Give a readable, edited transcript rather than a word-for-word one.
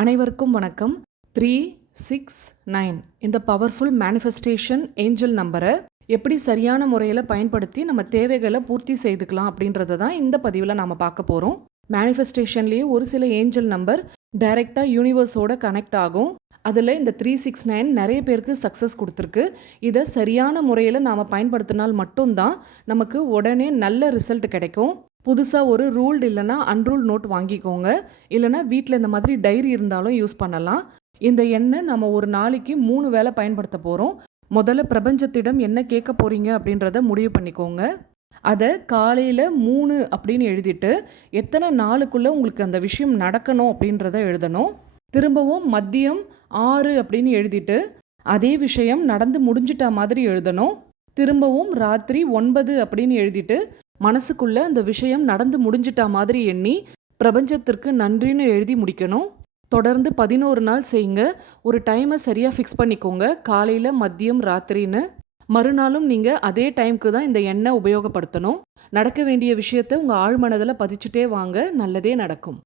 அனைவருக்கும் வணக்கம். 369 இந்த பவர்ஃபுல் மேனிஃபெஸ்டேஷன் ஏஞ்சல் நம்பரை எப்படி சரியான முறையில் பயன்படுத்தி நம்ம தேவைகளை பூர்த்தி செய்துக்கலாம் அப்படின்றத தான் இந்த பதிவில் நாம் பார்க்க போகிறோம். மேனிஃபெஸ்டேஷன்லேயே ஒரு சில ஏஞ்சல் நம்பர் டைரெக்டாக யூனிவர்ஸோட கனெக்ட் ஆகும். அதில் இந்த 369 நிறைய பேருக்கு சக்ஸஸ் கொடுத்துருக்கு. இதை சரியான முறையில் நாம் பயன்படுத்தினால் மட்டும்தான் நமக்கு உடனே நல்ல ரிசல்ட் கிடைக்கும். புதுசாக ஒரு ரூல்டு இல்லைனா அன்ரூல் நோட் வாங்கிக்கோங்க. இல்லைனா வீட்டில் இந்த மாதிரி டைரி இருந்தாலும் யூஸ் பண்ணலாம். இந்த எண்ணை நம்ம ஒரு நாளைக்கு 3 வேளை பயன்படுத்த போகிறோம். முதல்ல பிரபஞ்சத்திடம் என்ன கேட்க போகிறீங்க அப்படின்றத முடிவு பண்ணிக்கோங்க. அதை காலையில் 3 அப்படின்னு எழுதிட்டு எத்தனை நாளுக்குள்ளே உங்களுக்கு அந்த விஷயம் நடக்கணும் அப்படின்றத எழுதணும். திரும்பவும் மதியம் 6 அப்படின்னு எழுதிட்டு அதே விஷயம் நடந்து முடிஞ்சிட்ட மாதிரி எழுதணும். திரும்பவும் ராத்திரி 9 அப்படின்னு எழுதிட்டு மனசுக்குள்ள அந்த விஷயம் நடந்து முடிஞ்சிட்டா மாதிரி எண்ணி பிரபஞ்சத்திற்கு நன்றின்னு எழுதி முடிக்கணும். தொடர்ந்து 11 நாள் செய்யுங்க. ஒரு டைமை சரியாக ஃபிக்ஸ் பண்ணிக்கோங்க. காலையில் மதியம் ராத்திரின்னு. மறுநாளும் நீங்கள் அதே டைமுக்கு தான் இந்த எண்ணெய் உபயோகப்படுத்தணும். நடக்க வேண்டிய விஷயத்தை உங்கள் ஆழ்மனதில் பதிச்சுட்டே வாங்க. நல்லதே நடக்கும்.